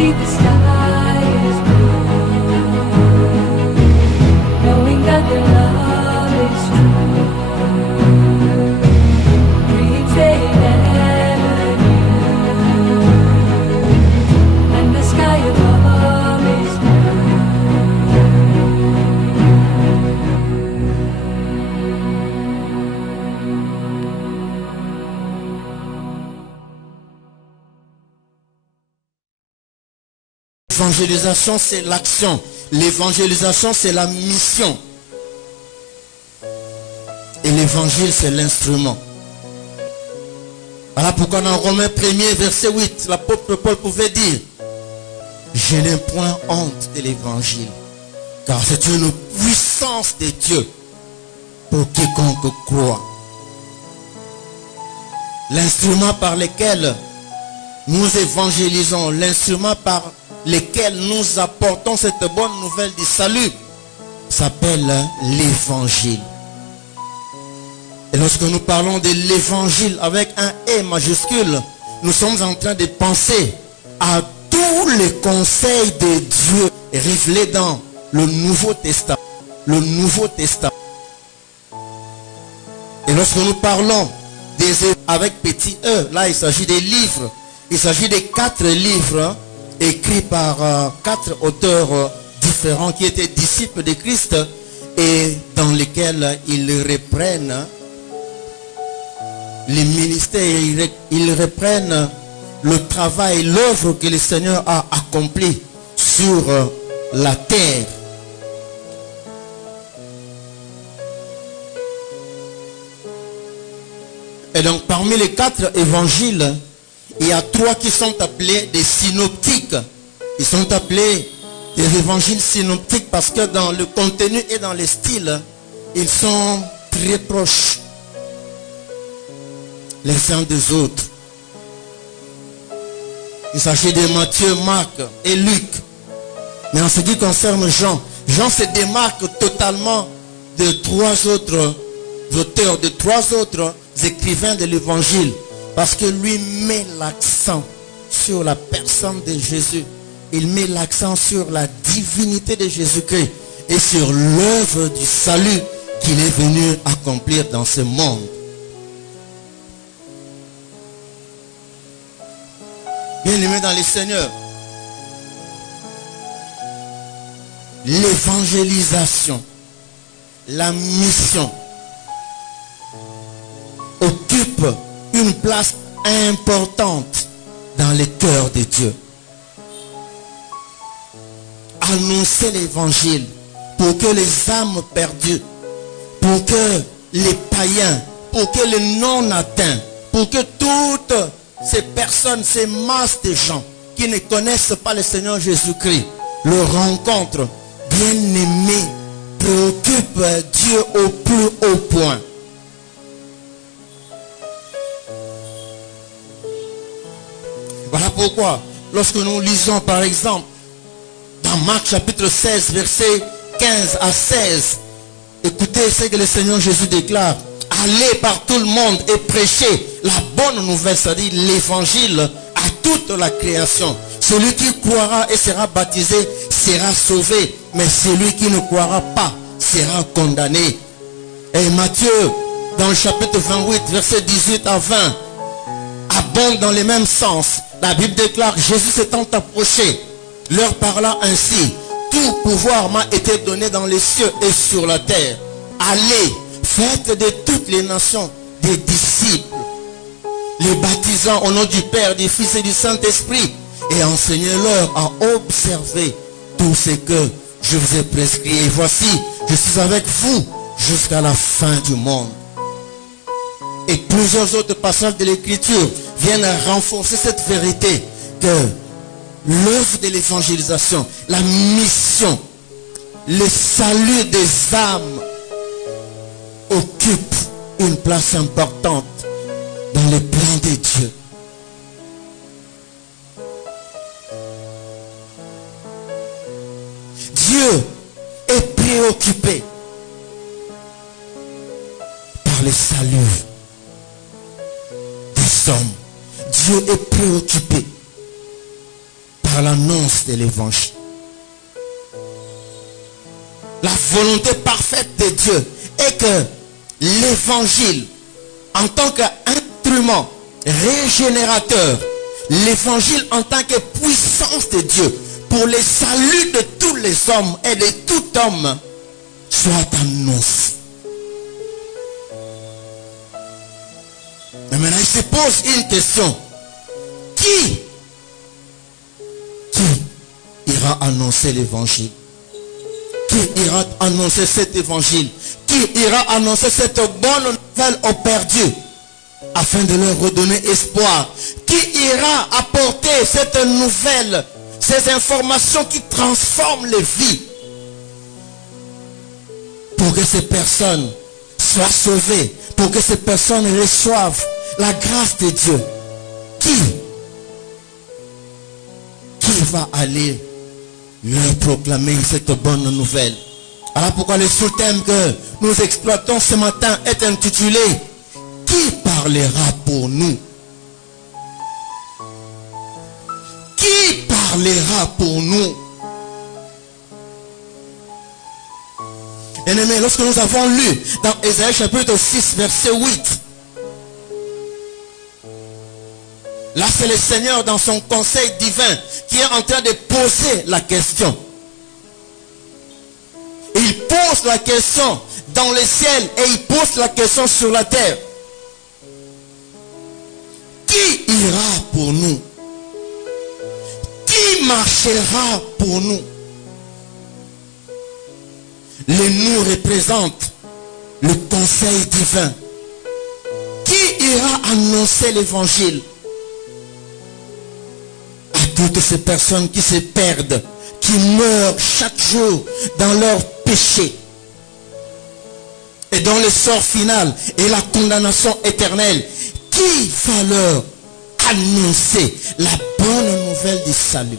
see the sky is blue, knowing that their love is true. Dreams they never knew, and the sky above is L'évangélisation, c'est l'action. L'évangélisation, c'est la mission. Et l'évangile, c'est l'instrument. Voilà pourquoi dans Romains 1er, verset 8, l'apôtre Paul pouvait dire: je n'ai point honte de l'évangile, car c'est une puissance de Dieu pour quiconque croit. L'instrument par lequel nous évangélisons, l'instrument par lequel nous apportons cette bonne nouvelle du salut, s'appelle l'évangile. Et lorsque nous parlons de l'évangile avec un E majuscule, nous sommes en train de penser à tous les conseils de Dieu révélés dans le Nouveau Testament. Le Nouveau Testament. Et lorsque nous parlons des avec petit E, là il s'agit des livres. Il s'agit de 4 livres écrits par 4 auteurs différents qui étaient disciples de Christ et dans lesquels ils reprennent les ministères, ils reprennent le travail, l'œuvre que le Seigneur a accompli sur la terre. Et donc parmi les 4 évangiles, il y a 3 qui sont appelés des synoptiques. Ils sont appelés des évangiles synoptiques parce que dans le contenu et dans le style, ils sont très proches les uns des autres. Il s'agit de Matthieu, Marc et Luc. Mais en ce qui concerne Jean, Jean se démarque totalement de 3 autres auteurs, de 3 autres écrivains de l'évangile. Parce que lui met l'accent sur la personne de Jésus. Il met l'accent sur la divinité de Jésus-Christ et sur l'œuvre du salut qu'il est venu accomplir dans ce monde. Bien-aimés dans le Seigneur, l'évangélisation, la mission occupe une place importante dans le cœur de Dieu. Annoncer l'évangile pour que les âmes perdues, pour que les païens, pour que les non-atteints, pour que toutes ces personnes, ces masses de gens qui ne connaissent pas le Seigneur Jésus-Christ, le rencontrent. Bien-aimé, préoccupe Dieu au plus haut point. Voilà pourquoi, lorsque nous lisons par exemple dans Marc chapitre 16, versets 15 à 16, écoutez ce que le Seigneur Jésus déclare: allez par tout le monde et prêchez la bonne nouvelle, c'est-à-dire l'évangile, à toute la création. Celui qui croira et sera baptisé sera sauvé, mais celui qui ne croira pas sera condamné. Et Matthieu, dans le chapitre 28, versets 18 à 20, abonde dans le même sens. La Bible déclare: Jésus s'étant approché, leur parla ainsi: tout pouvoir m'a été donné dans les cieux et sur la terre. Allez, faites de toutes les nations des disciples, les baptisant au nom du Père, du Fils et du Saint-Esprit, et enseignez-leur à observer tout ce que je vous ai prescrit. Et voici, je suis avec vous jusqu'à la fin du monde. Et plusieurs autres passages de l'Écriture viennent renforcer cette vérité que l'œuvre de l'évangélisation, la mission, le salut des âmes occupe une place importante dans le plan de Dieu. Dieu est préoccupé par le salut des hommes. Dieu est préoccupé par l'annonce de l'évangile. La volonté parfaite de Dieu est que l'évangile, en tant qu'instrument régénérateur, l'évangile en tant que puissance de Dieu pour le salut de tous les hommes et de tout homme soit annoncé. Mais maintenant il se pose une question. Qui ira annoncer l'évangile? Qui ira annoncer cet évangile? Qui ira annoncer cette bonne nouvelle aux perdus afin de leur redonner espoir? Qui ira apporter cette nouvelle, ces informations qui transforment les vies pour que ces personnes soient sauvées, pour que ces personnes reçoivent la grâce de Dieu? Qui va aller leur proclamer cette bonne nouvelle? Voilà pourquoi le sous-thème que nous exploitons ce matin est intitulé « Qui parlera pour nous ?» Qui parlera pour nous? Bien-aimés, lorsque nous avons lu dans Ésaïe chapitre 6 verset 8, là c'est le Seigneur dans son conseil divin qui est en train de poser la question. Il pose la question dans le ciel et il pose la question sur la terre. Qui ira pour nous? Qui marchera pour nous? Le nous représente le conseil divin. Qui ira annoncer l'évangile à toutes ces personnes qui se perdent, qui meurent chaque jour dans leur péché et dans le sort final et la condamnation éternelle? Qui va leur annoncer la bonne nouvelle du salut?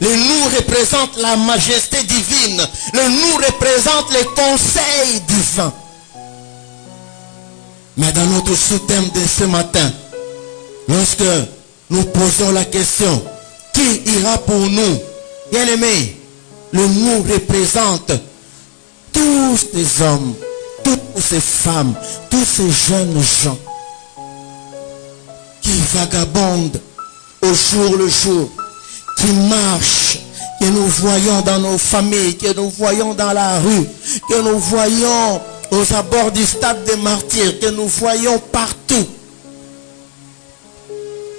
Le nous représente la majesté divine. Le nous représente les conseils divins. Mais dans notre sous-thème de ce matin, lorsque nous posons la question, qui ira pour nous? Bien-aimés, le nous représente tous les hommes, toutes ces femmes, tous ces jeunes gens qui vagabondent au jour le jour, qui marchent, que nous voyons dans nos familles, que nous voyons dans la rue, que nous voyons aux abords du stade des martyrs, que nous voyons partout.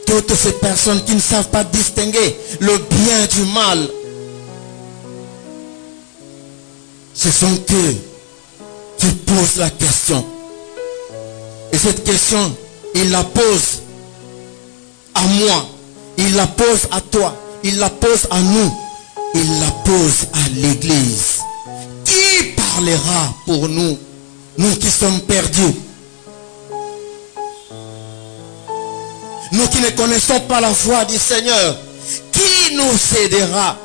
Toutes ces personnes qui ne savent pas distinguer le bien du mal, ce sont eux qui posent la question. Et cette question, il la pose à moi, il la pose à toi, il la pose à nous, il la pose à l'église. Qui parlera pour nous, nous qui sommes perdus? Nous qui ne connaissons pas la voix du Seigneur, qui nous aidera?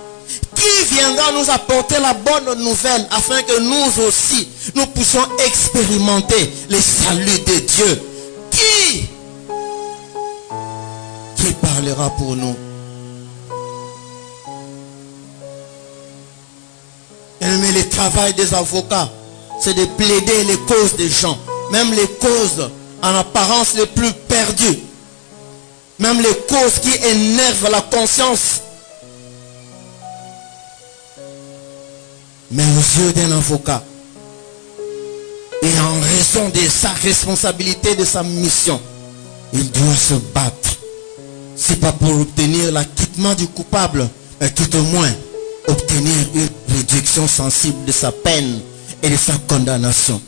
Qui viendra nous apporter la bonne nouvelle afin que nous aussi, nous puissions expérimenter le salut de Dieu? Qui parlera pour nous? Mais le travail des avocats, c'est de plaider les causes des gens, même les causes en apparence les plus perdues, même les causes qui énervent la conscience. Mais aux yeux d'un avocat, et en raison de sa responsabilité, de sa mission, il doit se battre. Ce n'est pas pour obtenir l'acquittement du coupable, mais tout au moins obtenir une réduction sensible de sa peine et de sa condamnation.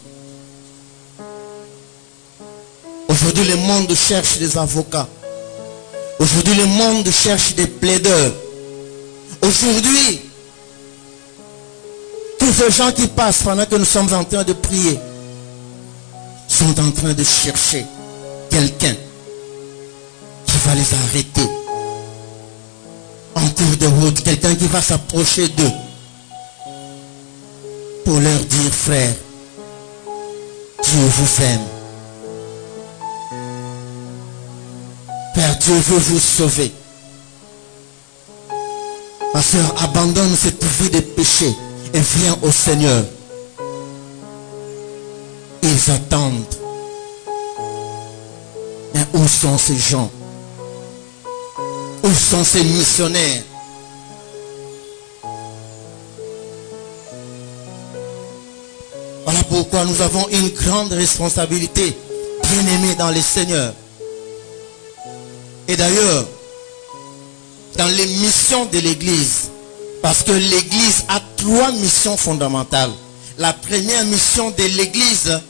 Aujourd'hui, le monde cherche des avocats. Aujourd'hui, le monde cherche des plaideurs. Aujourd'hui, tous ces gens qui passent pendant que nous sommes en train de prier sont en train de chercher quelqu'un qui va les arrêter en cours de route, quelqu'un qui va s'approcher d'eux pour leur dire: frère, Dieu vous aime. car Dieu veut vous sauver. Ma soeur, abandonne cette vie de péché et viens au Seigneur. Ils attendent. Mais où sont ces gens? Où sont ces missionnaires? Voilà pourquoi nous avons une grande responsabilité, bien-aimés dans le Seigneur. Et d'ailleurs, dans les missions de l'Église, parce que l'Église a 3 missions fondamentales. La première mission de l'Église,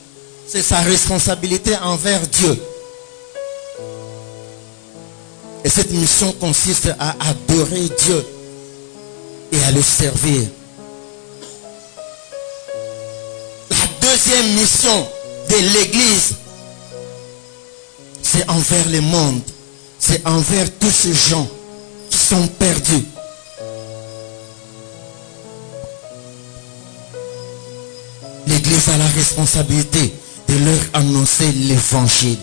c'est sa responsabilité envers Dieu. Et cette mission consiste à adorer Dieu et à le servir. La deuxième mission de l'Église, c'est envers le monde. C'est envers tous ces gens qui sont perdus. L'Église a la responsabilité de leur annoncer l'évangile,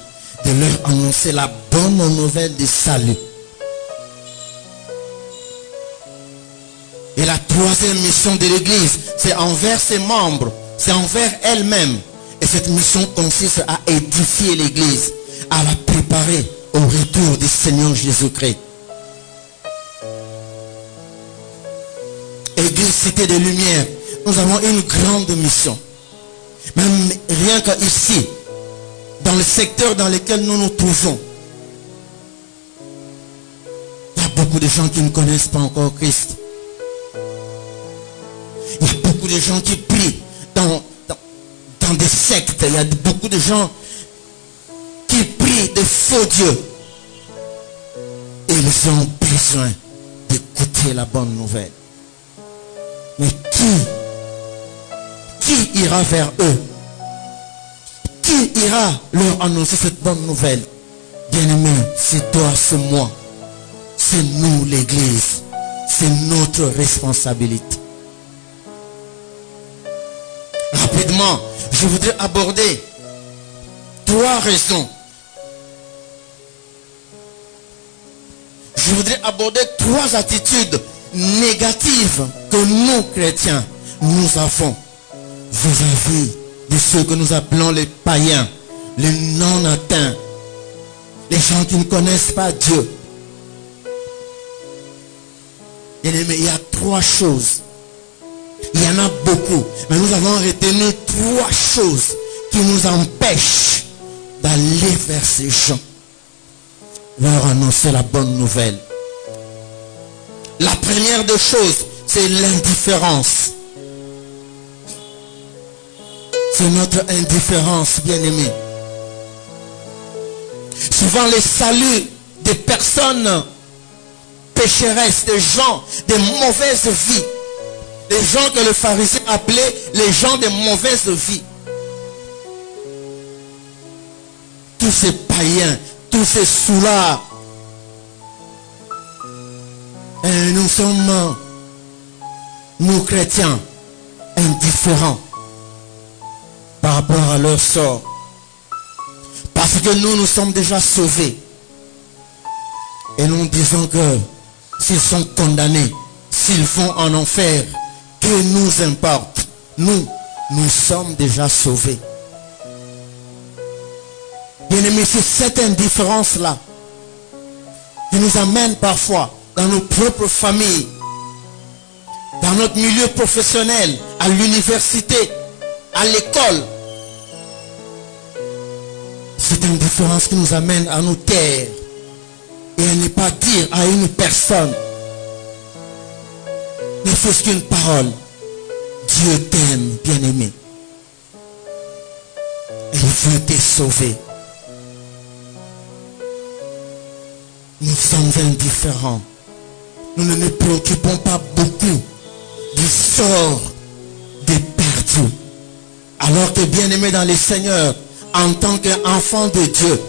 de leur annoncer la bonne nouvelle du salut. Et la troisième mission de l'Église, c'est envers ses membres, c'est envers elle-même. Et cette mission consiste à édifier l'Église, à la préparer au retour du Seigneur Jésus-Christ. Église Cité de Lumière, nous avons une grande mission. Même rien qu'ici, dans le secteur dans lequel nous nous trouvons, il y a beaucoup de gens qui ne connaissent pas encore Christ. Il y a beaucoup de gens qui prient dans des sectes. Il y a beaucoup de gens qui prient de faux dieux. Et ils ont besoin d'écouter la bonne nouvelle. Mais qui ira vers eux? Qui ira leur annoncer cette bonne nouvelle? Bien-aimé, c'est toi, c'est moi. C'est nous, l'Église. C'est notre responsabilité. Rapidement, je voudrais aborder 3 raisons. Je voudrais aborder 3 attitudes négatives que nous, chrétiens, nous avons vis-à-vis de ceux que nous appelons les païens, les non-atteints, les gens qui ne connaissent pas Dieu. Bien-aimés, il y a 3 choses. Il y en a beaucoup, mais nous avons retenu 3 choses qui nous empêchent d'aller vers ces gens, leur annoncer la bonne nouvelle. La première des choses, c'est l'indifférence. C'est notre indifférence, bien-aimés. Souvent, les saluts des personnes pécheresses, des gens de mauvaise vie, les gens que le pharisien appelait les gens de mauvaise vie. Tous ces païens, tous ces soulards. Et nous sommes, nous chrétiens, indifférents par rapport à leur sort. Parce que nous sommes déjà sauvés. Et nous disons que s'ils sont condamnés, s'ils vont en enfer, que nous importe. Nous sommes déjà sauvés. Bien-aimés, c'est cette indifférence-là qui nous amène parfois dans nos propres familles, dans notre milieu professionnel, à l'université, à l'école. Cette indifférence qui nous amène à nous taire et à ne pas dire à une personne, ne fût-ce qu'une parole: Dieu t'aime, bien-aimé. Et il veut te sauver. Nous sommes indifférents. Nous ne nous préoccupons pas beaucoup du sort des perdus. Alors que, bien-aimés dans le Seigneur, en tant qu'enfants de Dieu,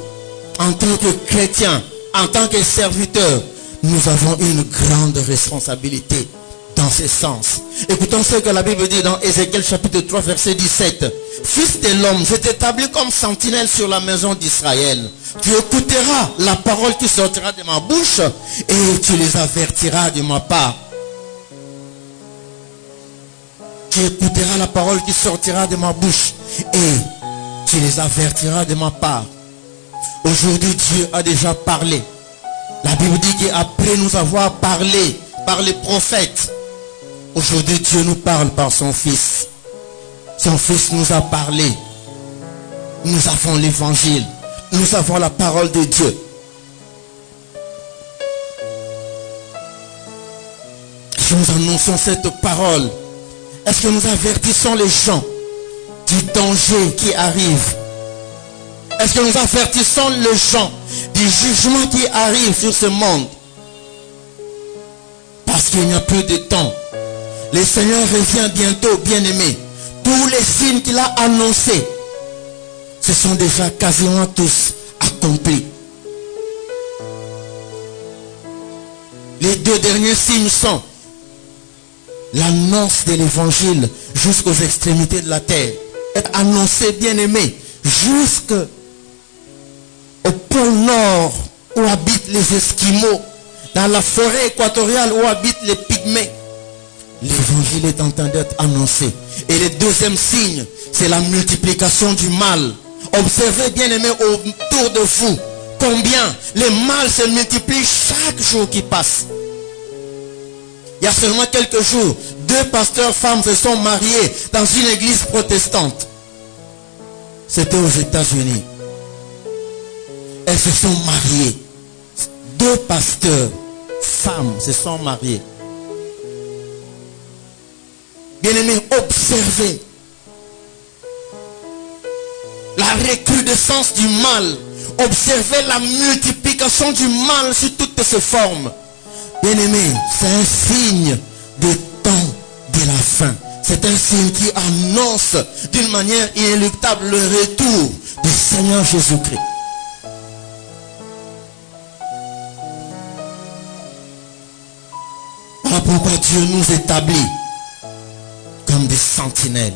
en tant que chrétiens, en tant que serviteurs, nous avons une grande responsabilité dans ce sens. Écoutons ce que la Bible dit dans Ézéchiel chapitre 3 verset 17. fils de l'homme, je t'établis comme sentinelle sur la maison d'Israël. Tu écouteras la parole qui sortira de ma bouche et tu les avertiras de ma part. Tu écouteras la parole qui sortira de ma bouche et tu les avertiras de ma part. Aujourd'hui, Dieu a déjà parlé. La Bible dit qu'après nous avoir parlé par les prophètes, aujourd'hui Dieu nous parle par son Fils. Son Fils nous a parlé. Nous avons l'évangile. Nous avons la parole de Dieu. Si nous annonçons cette parole, est-ce que nous avertissons les gens du danger qui arrive? Est-ce que nous avertissons les gens du jugement qui arrive sur ce monde? Parce qu'il n'y a plus de temps. Le Seigneur revient bientôt, bien-aimé. Tous les signes qu'il a annoncés, ce sont déjà quasiment tous accomplis. Les deux derniers signes sont l'annonce de l'évangile jusqu'aux extrémités de la terre. Être annoncé, bien-aimé, jusqu'au pôle nord où habitent les Esquimaux, dans la forêt équatoriale où habitent les Pygmées. L'évangile est en train d'être annoncé. Et le deuxième signe, c'est la multiplication du mal. Observez, bien-aimés, autour de vous combien le mal se multiplie chaque jour qui passe. Il y a seulement quelques jours, 2 pasteurs femmes se sont mariés dans une église protestante. C'était aux États-Unis. Elles se sont mariées. 2 pasteurs femmes se sont mariés. Bien-aimés, observez la recrudescence du mal. Observez la multiplication du mal sous toutes ses formes. Bien-aimés, c'est un signe du temps de la fin. C'est un signe qui annonce d'une manière inéluctable le retour du Seigneur Jésus-Christ. Voilà pourquoi Dieu nous établit comme des sentinelles.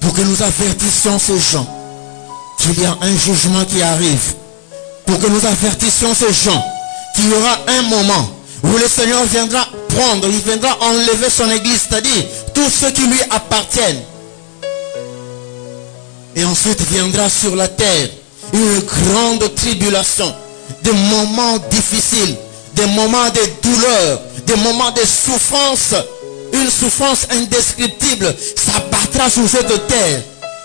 Pour que nous avertissions ces gens qu'il y a un jugement qui arrive. Pour que nous avertissions ces gens qu'il y aura un moment où le Seigneur viendra prendre, il viendra enlever son église, c'est-à-dire tous ceux qui lui appartiennent. Et ensuite viendra sur la terre une grande tribulation, des moments difficiles, des moments de douleur, des moments de souffrance. Une souffrance indescriptible s'abattra sur cette terre,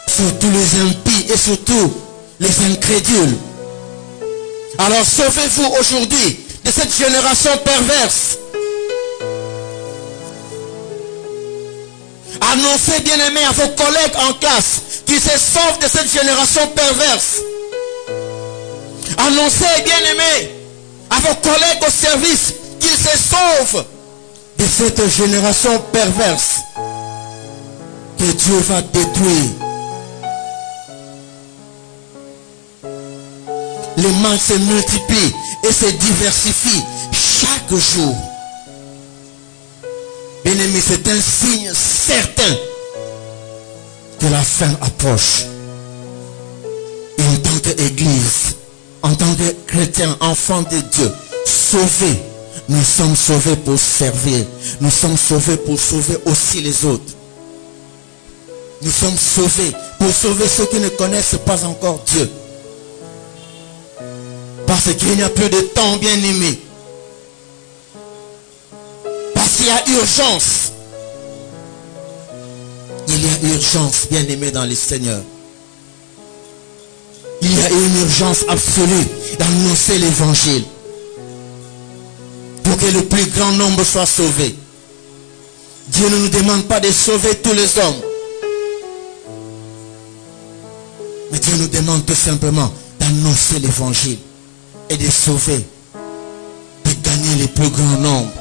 sur tous les impies et surtout les incrédules. Alors sauvez-vous aujourd'hui de cette génération perverse. Annoncez, bien-aimés, à vos collègues en classe qu'ils se sauvent de cette génération perverse. Annoncez, bien-aimés, à vos collègues au service qu'ils se sauvent de cette génération perverse que Dieu va détruire. Le mal se multiplie et se diversifie chaque jour. Bien-aimé, c'est un signe certain que la fin approche. Et en tant qu'Église, en tant que chrétien, enfant de Dieu, sauvés, nous sommes sauvés pour servir. Nous sommes sauvés pour sauver aussi les autres. Nous sommes sauvés pour sauver ceux qui ne connaissent pas encore Dieu. Parce qu'il n'y a plus de temps, bien-aimé. Parce qu'il y a urgence. Il y a urgence, bien-aimé, dans le Seigneur. Il y a une urgence absolue d'annoncer l'évangile. Pour que le plus grand nombre soit sauvé. Dieu ne nous demande pas de sauver tous les hommes. Mais Dieu nous demande tout simplement d'annoncer l'évangile. Et de sauver, de gagner les plus grands nombres.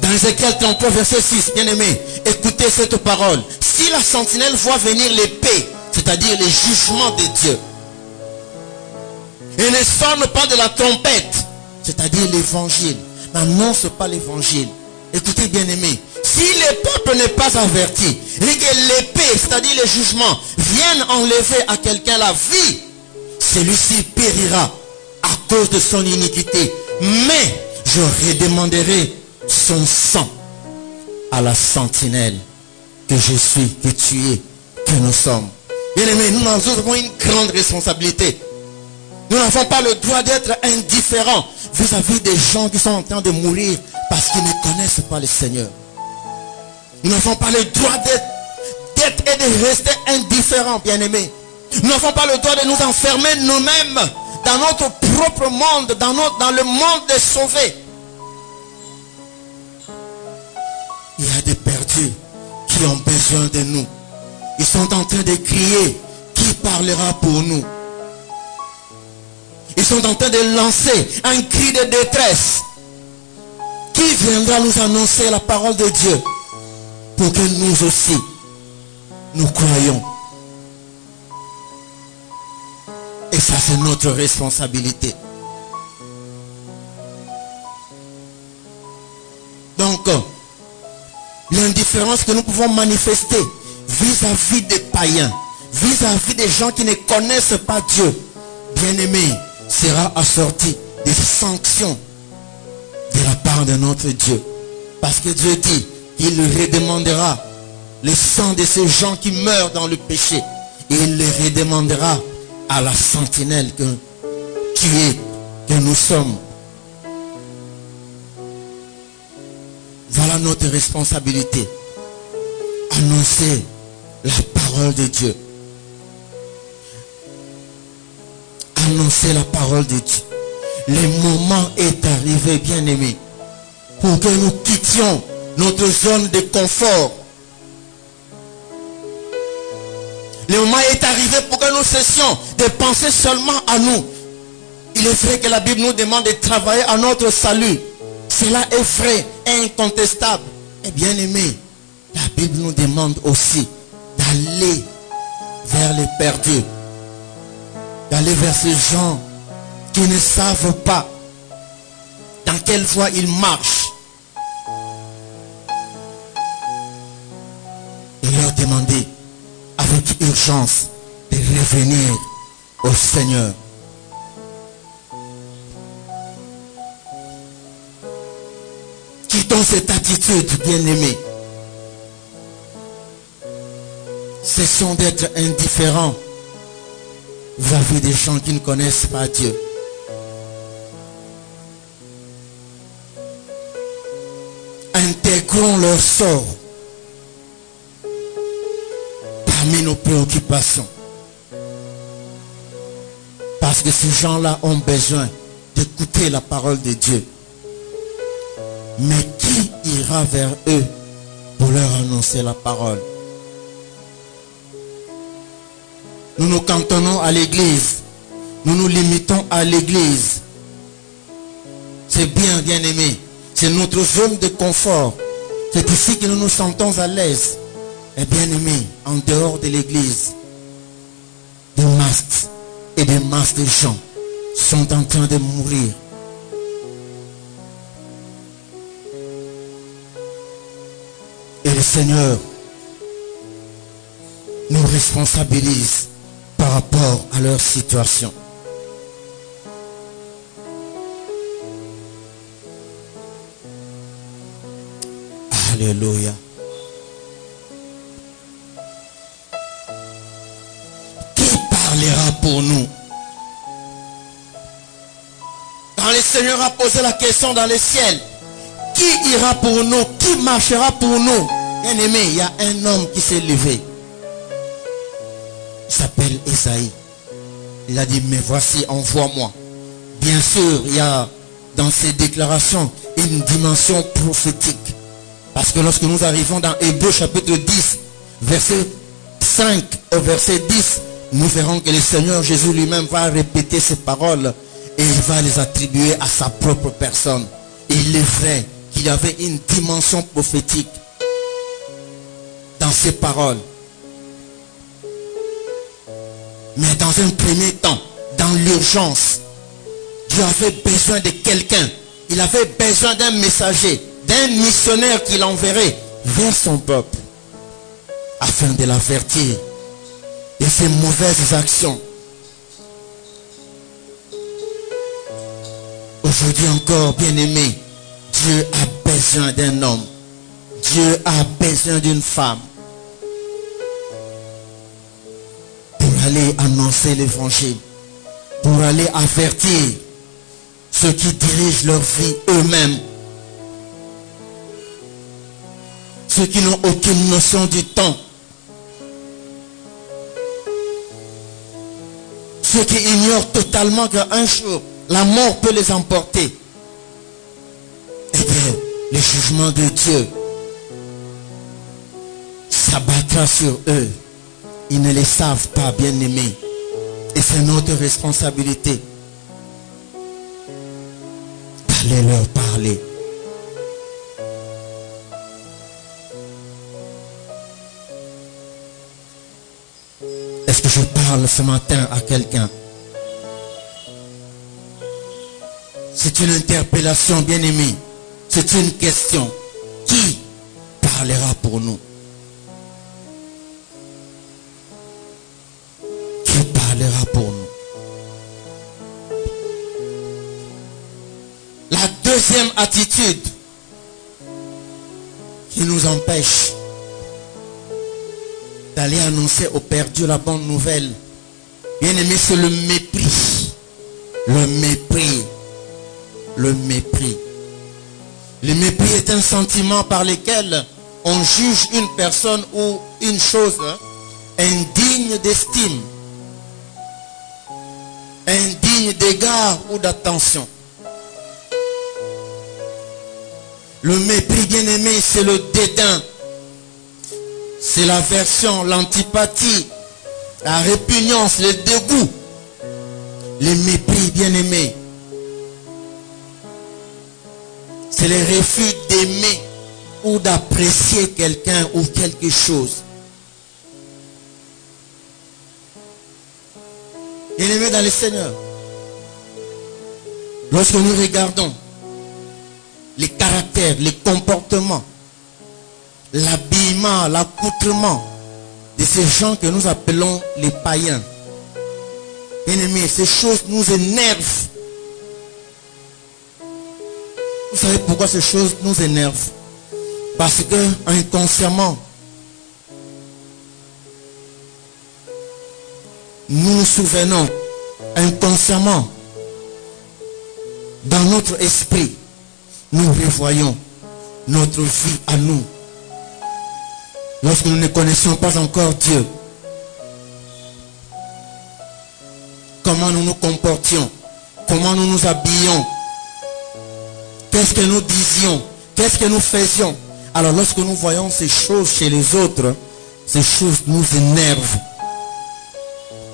Dans Ézéchiel 33, verset 6, bien-aimés, écoutez cette parole. Si la sentinelle voit venir l'épée, c'est-à-dire les jugements de Dieu, et ne sonne pas de la trompette, c'est-à-dire l'évangile, n'annonce pas l'évangile, Écoutez bien aimé, si le peuple n'est pas averti et que l'épée, c'est-à-dire les jugements, viennent enlever à quelqu'un la vie, celui-ci périra à cause de son iniquité. Mais je redemanderai son sang à la sentinelle que je suis, que tu es, que nous sommes. Bien aimé, nous avons une grande responsabilité. Nous n'avons pas le droit d'être indifférents vis-à-vis des gens qui sont en train de mourir parce qu'ils ne connaissent pas le Seigneur. Nous n'avons pas le droit d'être et de rester indifférents, bien-aimés. Nous n'avons pas le droit de nous enfermer nous-mêmes dans notre propre monde, dans le monde des sauvés. Il y a des perdus qui ont besoin de nous. Ils sont en train de crier, qui parlera pour nous? Ils sont en train de lancer un cri de détresse. Qui viendra nous annoncer la parole de Dieu pour que nous aussi, nous croyons? Et ça, c'est notre responsabilité. Donc, l'indifférence que nous pouvons manifester vis-à-vis des païens, vis-à-vis des gens qui ne connaissent pas Dieu, bien-aimés, sera assorti des sanctions de la part de notre Dieu. Parce que Dieu dit qu'il redemandera le sang de ces gens qui meurent dans le péché. Et il le redemandera à la sentinelle que tu es, que nous sommes. Voilà notre responsabilité. Annoncer la parole de Dieu. Annoncer la parole de Dieu. Le moment est arrivé, bien-aimés, pour que nous quittions notre zone de confort. Le moment est arrivé pour que nous cessions de penser seulement à nous. Il est vrai que la Bible nous demande de travailler à notre salut. Cela est vrai et incontestable. Et bien-aimés, la Bible nous demande aussi d'aller vers les perdus. D'aller vers ces gens qui ne savent pas dans quelle voie ils marchent. Et leur demander avec urgence de revenir au Seigneur. Quittons cette attitude, bien-aimés. Cessons d'être indifférents vis-à-vis des gens qui ne connaissent pas Dieu. Intégrons leur sort parmi nos préoccupations. Parce que ces gens-là ont besoin d'écouter la parole de Dieu. Mais qui ira vers eux pour leur annoncer la parole? Nous nous cantonnons à l'église. Nous nous limitons à l'église. C'est bien, bien aimé. C'est notre zone de confort. C'est ici que nous nous sentons à l'aise. Et bien aimé, en dehors de l'église, des masses et des masses de gens sont en train de mourir. Et le Seigneur nous responsabilise par rapport à leur situation. Alléluia. Qui parlera pour nous? Quand le Seigneur a posé la question dans le ciel, qui ira pour nous? Qui marchera pour nous? Bien aimé, il y a un homme qui s'est levé. Il s'appelle Esaïe. Il a dit, mais voici, envoie-moi. Bien sûr, il y a dans ces déclarations une dimension prophétique. Parce que lorsque nous arrivons dans Hébreux chapitre 10, verset 5 au verset 10, nous verrons que le Seigneur Jésus lui-même va répéter ces paroles et il va les attribuer à sa propre personne. Et il est vrai qu'il y avait une dimension prophétique dans ces paroles. Mais dans un premier temps, dans l'urgence, Dieu avait besoin de quelqu'un. Il avait besoin d'un messager. d'un missionnaire qu'il enverrait vers son peuple afin de l'avertir de ses mauvaises actions. Aujourd'hui encore, bien-aimé, Dieu a besoin d'un homme. Dieu a besoin d'une femme pour aller annoncer l'évangile, pour aller avertir ceux qui dirigent leur vie eux-mêmes, ceux qui n'ont aucune notion du temps, ceux qui ignorent totalement qu'un jour la mort peut les emporter. Eh bien, le jugement de Dieu s'abattra sur eux. Ils ne les savent pas, bien-aimés. Et c'est notre responsabilité d'aller leur parler. Est-ce que je parle ce matin à quelqu'un? C'est une interpellation, bien-aimée. C'est une question. Qui parlera pour nous? Qui parlera pour nous? La deuxième attitude qui nous empêche d'aller annoncer au perdu la bonne nouvelle, bien-aimé, c'est le mépris. Le mépris. Le mépris. Le mépris est un sentiment par lequel on juge une personne ou une chose indigne d'estime, indigne d'égard ou d'attention. Le mépris, bien-aimé, c'est le dédain, c'est l'aversion, l'antipathie, la répugnance, le dégoût. Le mépris, bien-aimé, c'est le refus d'aimer ou d'apprécier quelqu'un ou quelque chose. Bien-aimés dans le Seigneur, lorsque nous regardons les caractères, les comportements, l'habillement, l'accoutrement de ces gens que nous appelons les païens, bien-aimés, ces choses nous énervent. Vous savez pourquoi ces choses nous énervent? Parce que inconsciemment, nous nous souvenons, inconsciemment, dans notre esprit, nous revoyons notre vie à nous. Lorsque nous ne connaissions pas encore Dieu, comment nous nous comportions, comment nous nous habillions, qu'est-ce que nous disions, qu'est-ce que nous faisions. Alors lorsque nous voyons ces choses chez les autres, ces choses nous énervent.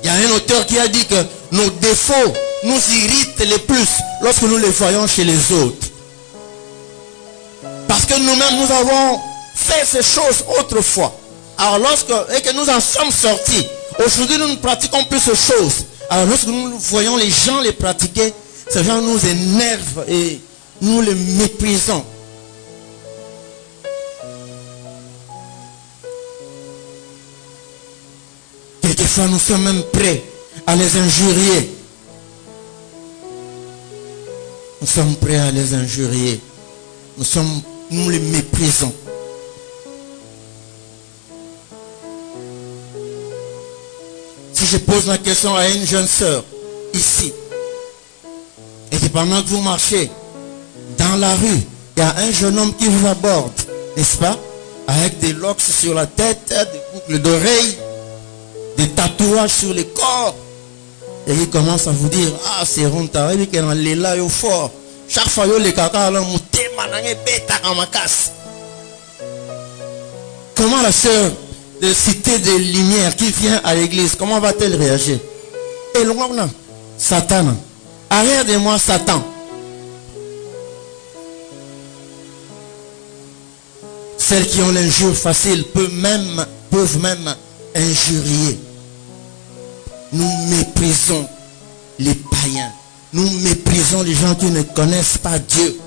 Il y a un auteur qui a dit que nos défauts nous irritent le plus lorsque nous les voyons chez les autres. Parce que nous-mêmes, nous avons fait ces choses autrefois. Alors lorsque et que nous en sommes sortis, aujourd'hui nous ne pratiquons plus ces choses. Alors lorsque nous voyons les gens les pratiquer, ces gens nous énervent et nous les méprisons. Quelquefois nous sommes même prêts à les injurier. Nous sommes prêts à les injurier. Nous les méprisons. Si je pose la question à une jeune sœur ici, et que pendant que vous marchez dans la rue, il y a un jeune homme qui vous aborde, n'est-ce pas? Avec des locks sur la tête, des boucles d'oreilles, des tatouages sur le corps. Et il commence à vous dire, ah c'est Ronta, il est là au fort. Chaque fois il les caca comment la sœur de Cité des Lumières qui vient à l'église, comment va-t-elle réagir? Et loin, Satan, arrière de moi Satan. Celles qui ont l'injure facile peuvent même injurier. Nous méprisons les païens. Nous méprisons les gens qui ne connaissent pas Dieu.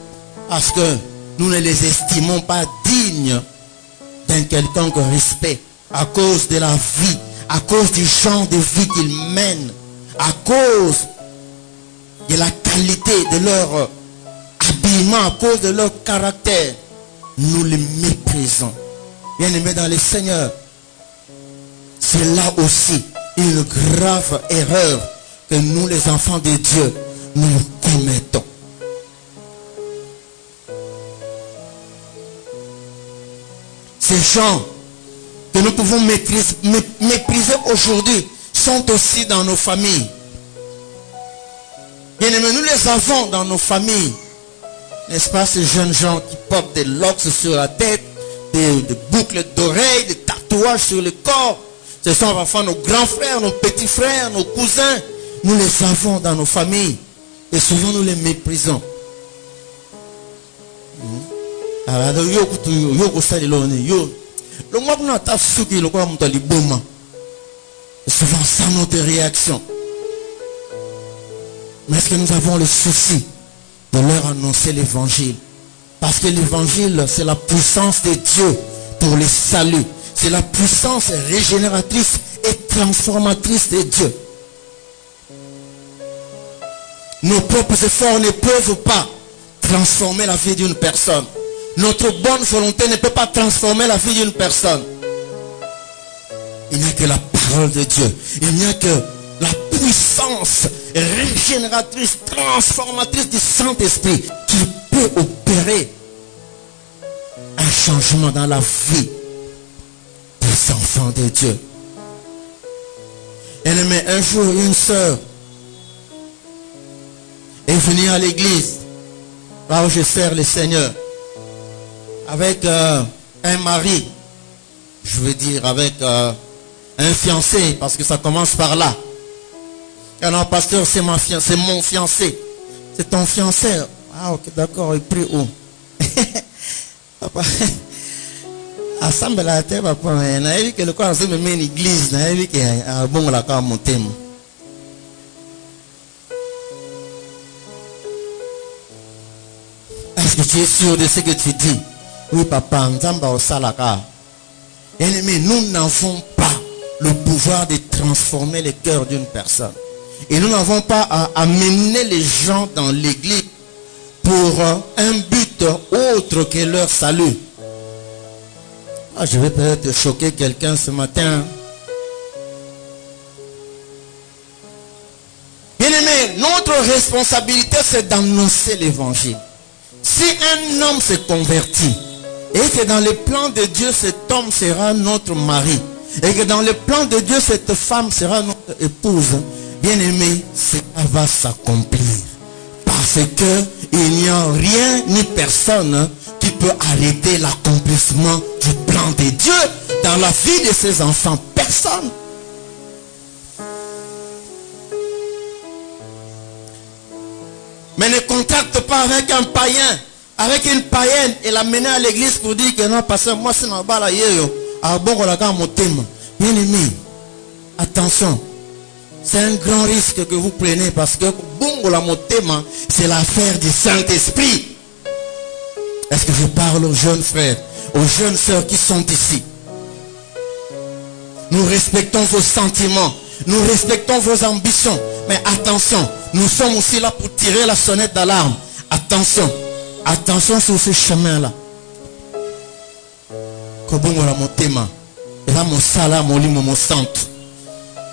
Parce que nous ne les estimons pas dignes d'un quelconque respect à cause de la vie, à cause du genre de vie qu'ils mènent, à cause de la qualité de leur habillement, à cause de leur caractère. Nous les méprisons. Bien-aimés dans le Seigneur, c'est là aussi une grave erreur que nous, les enfants de Dieu, nous commettons. Ces gens que nous pouvons mépriser aujourd'hui sont aussi dans nos familles. Bien-aimés, nous les avons dans nos familles. N'est-ce pas, ces jeunes gens qui portent des locks sur la tête, des boucles d'oreilles, des tatouages sur le corps. Ce sont parfois nos grands frères, nos petits frères, nos cousins. Nous les avons dans nos familles. Et souvent nous les méprisons. Et souvent sans notre réaction. Mais est-ce que nous avons le souci de leur annoncer l'évangile? Parce que l'évangile, c'est la puissance de Dieu pour le salut. C'est la puissance régénératrice et transformatrice de Dieu. Nos propres efforts ne peuvent pas transformer la vie d'une personne. Notre bonne volonté ne peut pas transformer la vie d'une personne. Il n'y a que la parole de Dieu. Il n'y a que la puissance régénératrice, transformatrice du Saint-Esprit qui peut opérer un changement dans la vie des enfants de Dieu. Bien-aimé, un jour, une sœur est venue à l'église, là où je sers le Seigneur, avec un mari, je veux dire avec un fiancé, parce que ça commence par là. Alors, pasteur, c'est mon fiancé. C'est ton fiancé. Ah, ok, d'accord, il prie où? Papa, assemble la terre, papa, on a vu que le corps me met une église, on a vu qu'il y a un bon là-bas mon thème. Est-ce que tu es sûr de ce que tu dis? Oui, papa, Nzamba au salaka. Ennemi, nous n'avons pas le pouvoir de transformer le cœur d'une personne. Et nous n'avons pas à amener les gens dans l'église pour un but autre que leur salut. Ah, je vais peut-être choquer quelqu'un ce matin. Bien-aimé, notre responsabilité, c'est d'annoncer l'évangile. Si un homme se convertit, et que dans le plan de Dieu, cet homme sera notre mari, et que dans le plan de Dieu, cette femme sera notre épouse, bien-aimé, cela va s'accomplir. Parce que il n'y a rien ni personne qui peut arrêter l'accomplissement du plan de Dieu dans la vie de ses enfants. Personne. Mais ne contacte pas avec un païen, avec une païenne et la mener à l'église pour dire que non, pasteur, moi c'est dans la yo. Ah bon, on a mon thème. Bien aimé, attention. C'est un grand risque que vous prenez parce que bon, la mon thème, c'est l'affaire du Saint-Esprit. Est-ce que je parle aux jeunes frères, aux jeunes sœurs qui sont ici? Nous respectons vos sentiments, nous respectons vos ambitions. Mais attention, nous sommes aussi là pour tirer la sonnette d'alarme. Attention, attention sur ce chemin-là.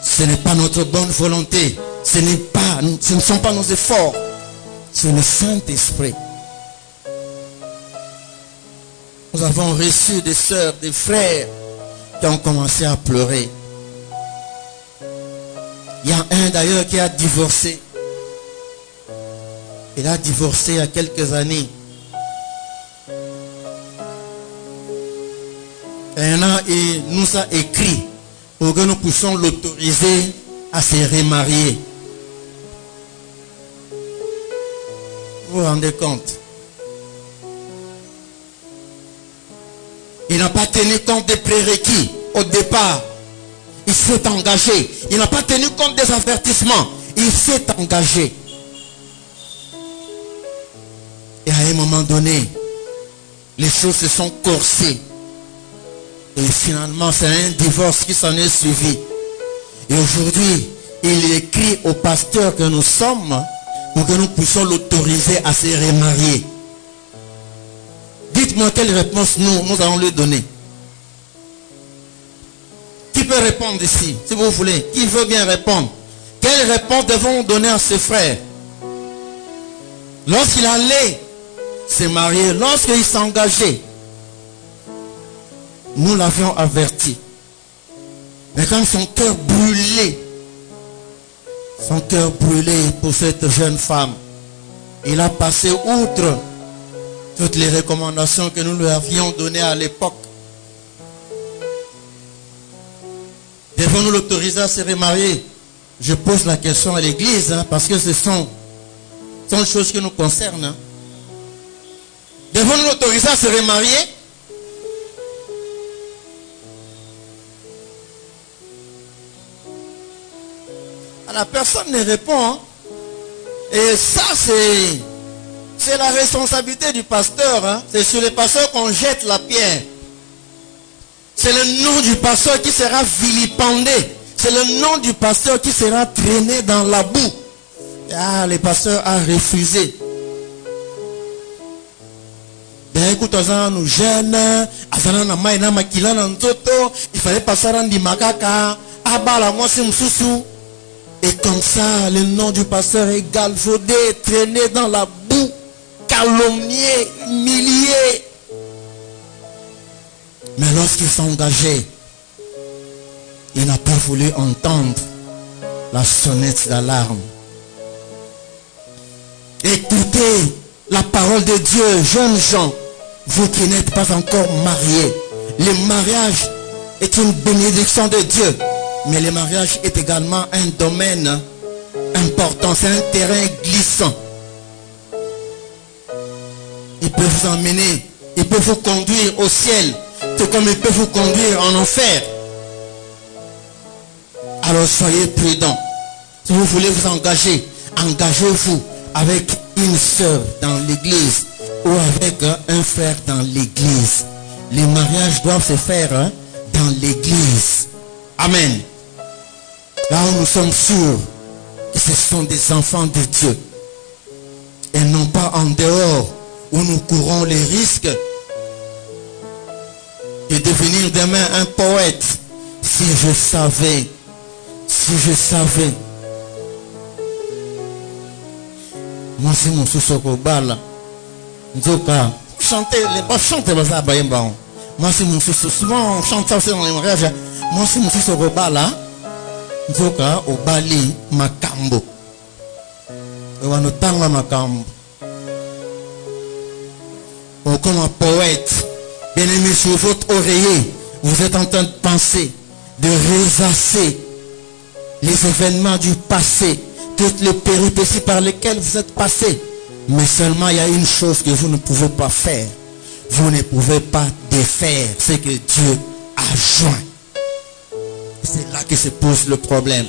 Ce n'est pas notre bonne volonté. Ce ne sont pas nos efforts. C'est le Saint-Esprit. Nous avons reçu des sœurs, des frères qui ont commencé à pleurer. Il y a un d'ailleurs qui a divorcé. Il a divorcé il y a quelques années. Il nous a écrit pour que nous puissions l'autoriser à se remarier. Vous vous rendez compte? Il n'a pas tenu compte des prérequis au départ. Il s'est engagé. Il n'a pas tenu compte des avertissements. Il s'est engagé. Et à un moment donné, les choses se sont corsées. Et finalement, c'est un divorce qui s'en est suivi. Et aujourd'hui, il écrit au pasteur que nous sommes pour que nous puissions l'autoriser à se remarier. Dites-moi quelle réponse nous allons lui donner. Qui peut répondre ici, si vous voulez? Qui veut bien répondre? Quelle réponse devons-nous donner à ce frère? Lorsqu'il allait se marier, lorsqu'il s'engageait, nous l'avions averti. Mais quand son cœur brûlait pour cette jeune femme, il a passé outre toutes les recommandations que nous lui avions données à l'époque. Devons-nous l'autoriser à se remarier? Je pose la question à l'église, parce que ce sont des choses qui nous concernent. Devons-nous l'autoriser à se remarier? La personne ne répond. Et ça, c'est la responsabilité du pasteur. C'est sur le pasteur qu'on jette la pierre. C'est le nom du pasteur qui sera vilipendé. C'est le nom du pasteur qui sera traîné dans la boue. Ah, le pasteur a refusé. Écoute, nous jeunes, il fallait passer à Makaka, et comme ça, le nom du pasteur est galvaudé, traîné dans la boue, calomnié, humilié. Mais lorsqu'il s'est engagé, il n'a pas voulu entendre la sonnette d'alarme. Écoutez la parole de Dieu, jeunes gens, vous qui n'êtes pas encore mariés. Le mariage est une bénédiction de Dieu. Mais le mariage est également un domaine important. C'est un terrain glissant. Il peut vous emmener, il peut vous conduire au ciel, tout comme il peut vous conduire en enfer. Alors soyez prudents. Si vous voulez vous engager, engagez-vous avec une sœur dans l'église ou avec un frère dans l'église. Les mariages doivent se faire dans l'église. Amen. Là où nous sommes sûrs que ce sont des enfants de Dieu. Et non pas en dehors où nous courons les risques de devenir demain un poète. Si je savais. Moi c'est mon sous-soko bala. Nzoka. Chanter, les pas chanter dans ça. Moi c'est mon sous-soko. Souvent on chante ça aussi dans les mariages. Moi c'est mon sous-soko bala. Nzoka au bali makambo. Ewanotanga makambo. Comme un poète, bien aimé, sur votre oreiller, vous êtes en train de penser, de ressasser les événements du passé, toutes les péripéties par lesquelles vous êtes passé. Mais seulement il y a une chose que vous ne pouvez pas faire. Vous ne pouvez pas défaire ce que Dieu a joint. C'est là que se pose le problème.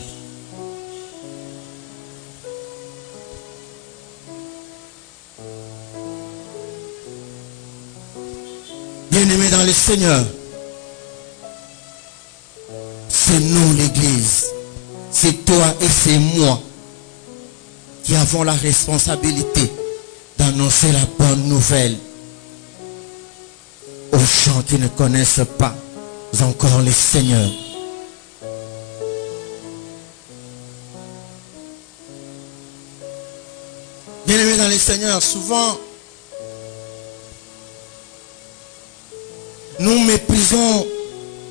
Bien-aimés dans le Seigneur, c'est nous l'église, c'est toi et c'est moi qui avons la responsabilité d'annoncer la bonne nouvelle aux gens qui ne connaissent pas encore le Seigneur. Bien-aimés dans le Seigneur, souvent nous méprisons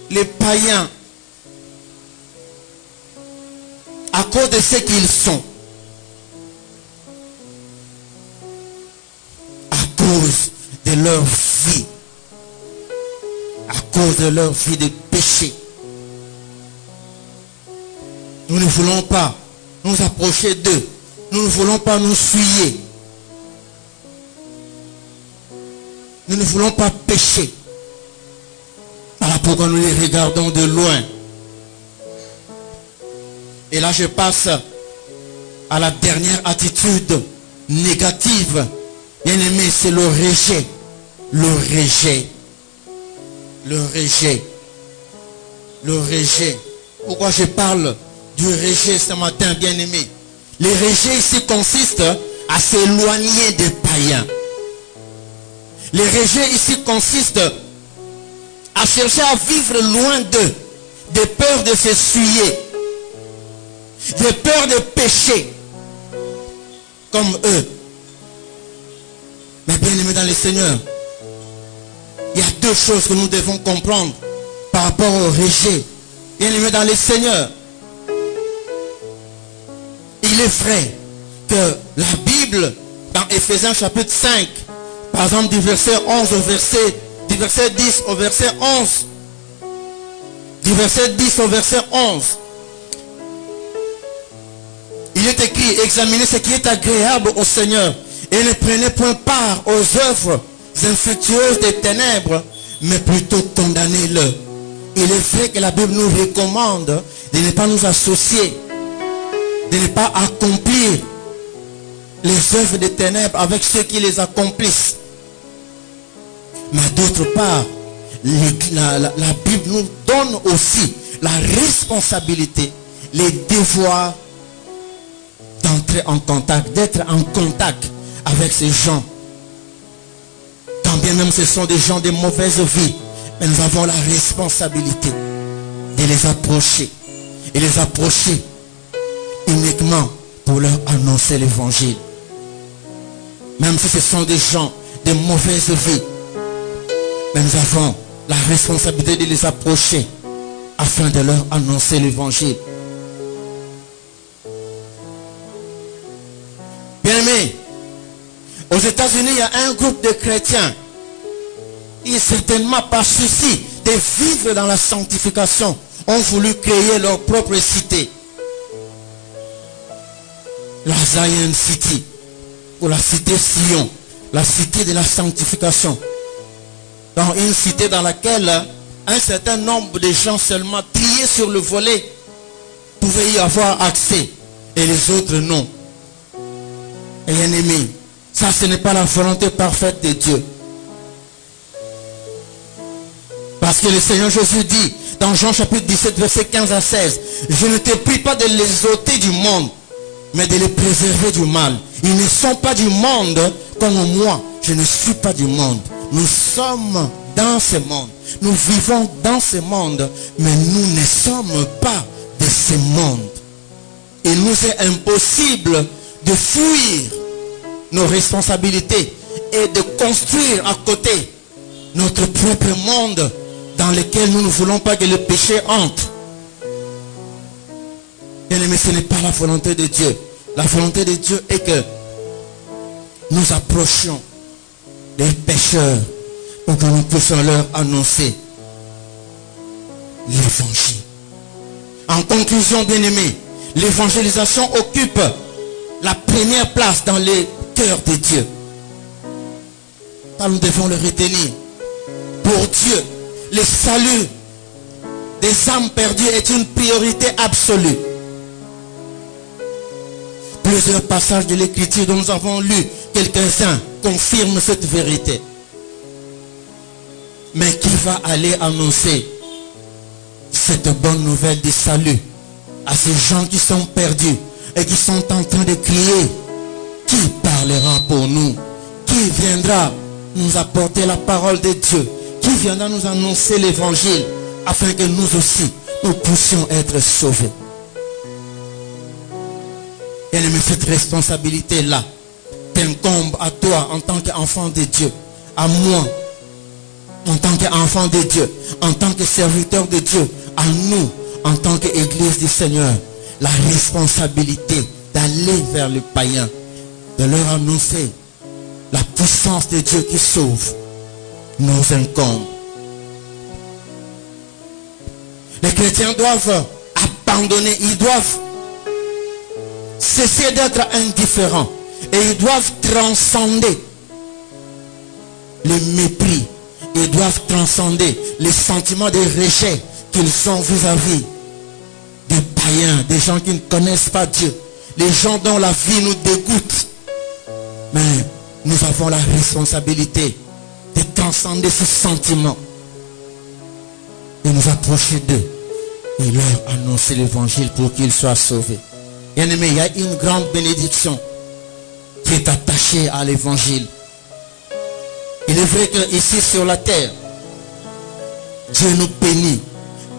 les païens à cause de ce qu'ils sont, à cause de leur vie, à cause de leur vie de péché. Nous ne voulons pas nous approcher d'eux, nous ne voulons pas nous souiller, nous ne voulons pas pécher. Voilà pourquoi nous les regardons de loin. Et là je passe à la dernière attitude négative. Bien aimé, c'est le rejet. le rejet. Le rejet. Le rejet. Pourquoi je parle du rejet ce matin, bien-aimé? Le rejet ici consiste à s'éloigner des païens. Le rejet ici consiste à chercher à vivre loin d'eux, de peur de s'essuyer, de peur de pécher comme eux. Mais bien aimé dans le Seigneur, il y a deux choses que nous devons comprendre par rapport au rejet. Bien aimé dans le Seigneur, il est vrai que la Bible, dans Éphésiens chapitre 5, par exemple du verset 11 au verset, du verset 10 au verset 11, du verset 10 au verset 11, il est écrit: examinez ce qui est agréable au Seigneur et ne prenez point part aux œuvres infructueuses des ténèbres, mais plutôt condamnez-le. Il est vrai que la Bible nous recommande de ne pas nous associer, de ne pas accomplir les œuvres des ténèbres avec ceux qui les accomplissent. Mais d'autre part, la Bible nous donne aussi la responsabilité, les devoirs d'entrer en contact, d'être en contact avec ces gens. Quand bien même ce sont des gens de mauvaise vie, mais nous avons la responsabilité de les approcher. Et les approcher uniquement pour leur annoncer l'évangile. Même si ce sont des gens de mauvaise vie, mais nous avons la responsabilité de les approcher afin de leur annoncer l'évangile. Bien-aimés, aux États-Unis, il y a un groupe de chrétiens qui, certainement par souci de vivre dans la sanctification, ont voulu créer leur propre cité. La Zion City, ou la cité Sion, la cité de la sanctification. Dans une cité dans laquelle un certain nombre de gens seulement triés sur le volet pouvaient y avoir accès, et les autres non. Et bien aimé, ça ce n'est pas la volonté parfaite de Dieu. Parce que le Seigneur Jésus dit dans Jean chapitre 17 verset 15 à 16, je ne te prie pas de les ôter du monde, mais de les préserver du mal. Ils ne sont pas du monde comme moi, je ne suis pas du monde. Nous sommes dans ce monde, nous vivons dans ce monde, mais nous ne sommes pas de ce monde. Il nous est impossible de fuir nos responsabilités et de construire à côté notre propre monde dans lequel nous ne voulons pas que le péché entre. Bien-aimé, ce n'est pas la volonté de Dieu. La volonté de Dieu est que nous approchions les pécheurs pour que nous puissions leur annoncer l'évangile. En conclusion, bien-aimé, l'évangélisation occupe la première place dans les cœurs de Dieu. Car nous devons le retenir. Pour Dieu, le salut des âmes perdues est une priorité absolue. Plusieurs passages de l'Écriture dont nous avons lu quelques-uns confirment cette vérité. Mais qui va aller annoncer cette bonne nouvelle du salut à ces gens qui sont perdus et qui sont en train de crier? Qui parlera pour nous? Qui viendra nous apporter la parole de Dieu? Qui viendra nous annoncer l'évangile afin que nous aussi nous puissions être sauvés? Bien-aimé, cette responsabilité-là t'incombe à toi en tant qu'enfant de Dieu, à moi en tant qu'enfant de Dieu, en tant que serviteur de Dieu, à nous en tant qu'Église du Seigneur, la responsabilité d'aller vers les païens, de leur annoncer la puissance de Dieu qui sauve, nous incombe. Les chrétiens doivent abandonner, ils doivent cesser d'être indifférents et ils doivent transcender le mépris, ils doivent transcender les sentiments de rejet qu'ils ont vis-à-vis des païens, des gens qui ne connaissent pas Dieu, les gens dont la vie nous dégoûte. Mais nous avons la responsabilité de transcender ce sentiment, de nous approcher d'eux et leur annoncer l'évangile pour qu'ils soient sauvés. Bien-aimés, il y a une grande bénédiction qui est attachée à l'évangile. Il est vrai que ici sur la terre, Dieu nous bénit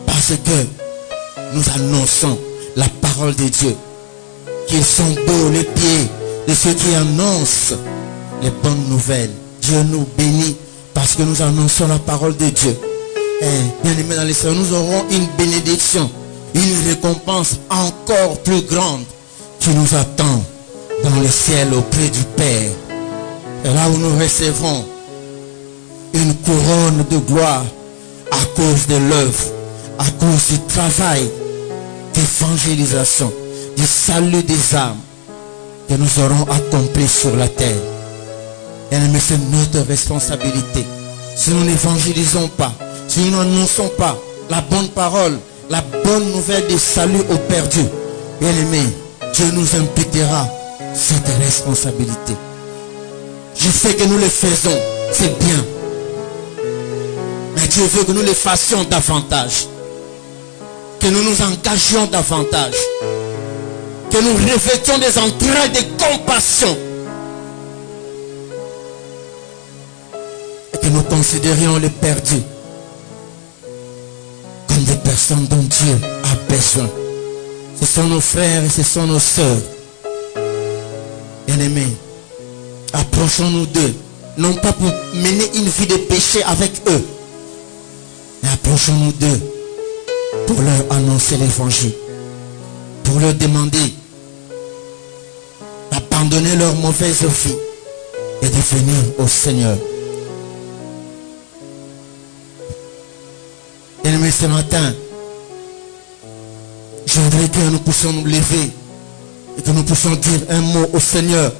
parce que nous annonçons la parole de Dieu. Qu'ils sont beaux les pieds de ceux qui annoncent les bonnes nouvelles. Dieu nous bénit parce que nous annonçons la parole de Dieu. Et bien aimés dans les Seigneurs, nous aurons une bénédiction, une récompense encore plus grande qui nous attend dans le ciel auprès du Père. Et là où nous recevrons une couronne de gloire à cause de l'œuvre, à cause du travail d'évangélisation, du salut des âmes que nous aurons accompli sur la terre. Bien-aimés, c'est notre responsabilité. Si nous n'évangélisons pas, si nous n'annonçons pas la bonne parole, la bonne nouvelle du salut aux perdus, bien-aimés, Dieu nous imputera cette responsabilité. Je sais que nous le faisons, c'est bien. Mais Dieu veut que nous le fassions davantage. Que nous nous engagions davantage. Que nous revêtions des entrailles de compassion. Et que nous considérions les perdus comme des personnes dont Dieu a besoin. Ce sont nos frères et ce sont nos sœurs. Bien-aimés, approchons-nous d'eux. Non pas pour mener une vie de péché avec eux, mais approchons-nous d'eux pour leur annoncer l'évangile. Pour leur demander d'abandonner leur mauvaise vie et de venir au Seigneur. Bien-aimés, ce matin, je voudrais que nous puissions nous lever et que nous puissions dire un mot au Seigneur